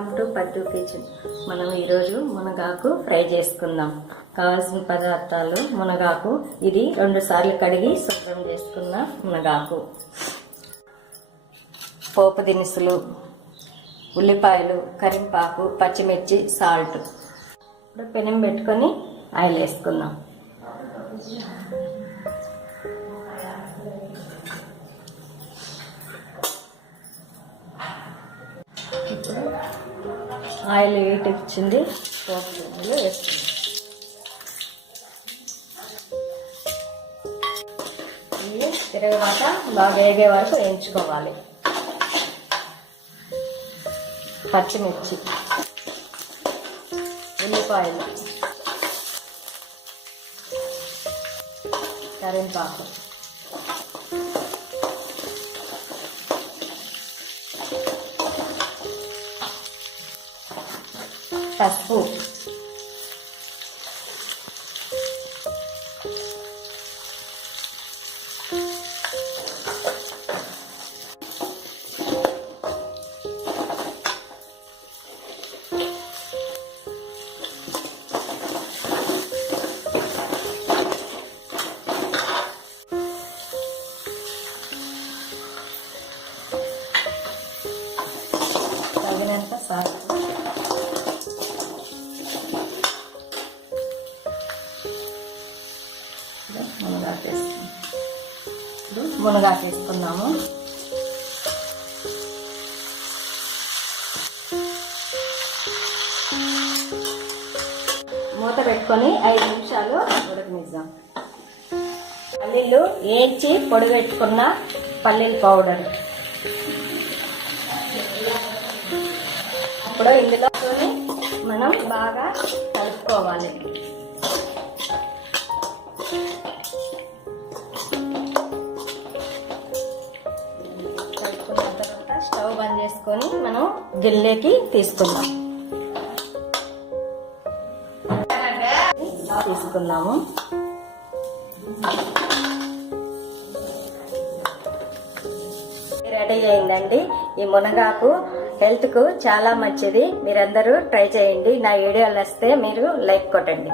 Welcome to పట్టు kitchen. మనం ఈరోజు మునగాకు ఫ్రై చేసుకుందాం. కావాల్సిన పదార్థాలు: మునగాకు, ఇది 2 సార్లు కడిగి శుభ్రం చేసుకున్న మునగాకు, పోపు దినుసులు, ఉల్లిపాయలు, కరింపాకు, పచ్చిమిర్చి, సాల్ట్. ఇప్పుడు పెనం పెట్టుకొని ఆయిల్ వేసుకుందాం. ఇప్పుడు ఆయిల్ హీట్ ఇచ్చింది, పోపు గింజలు వేసుకుందాం. ఇవి తిరగబాట బాగా వేగే వరకు వేయించుకోవాలి. పచ్చిమిర్చి, ఉల్లిపాయలు, కరింపాకు, పసుపు, తగినంత సాల్ట్, మునగాకు వేసుకున్నాము. మూత పెట్టుకొని 5 నిమిషాలు ఉడకనిద్దాం. పల్లీలు వేయించి పొడి పెట్టుకున్న పల్లీల పౌడర్ ఇప్పుడు ఇందులో మనం బాగా కలుపుకోవాలి. కలుపుకున్న తర్వాత స్టవ్ బంద్ చేసుకొని మనం గిన్నెకి తీసుకుందాం. తీసుకున్నాము. రెడీ అయిందండి. ఈ మునగాకు హెల్త్కు చాలా మంచిది. మీరందరూ ట్రై చేయండి. నా వీడియోలు వస్తే మీరు లైక్ కొట్టండి.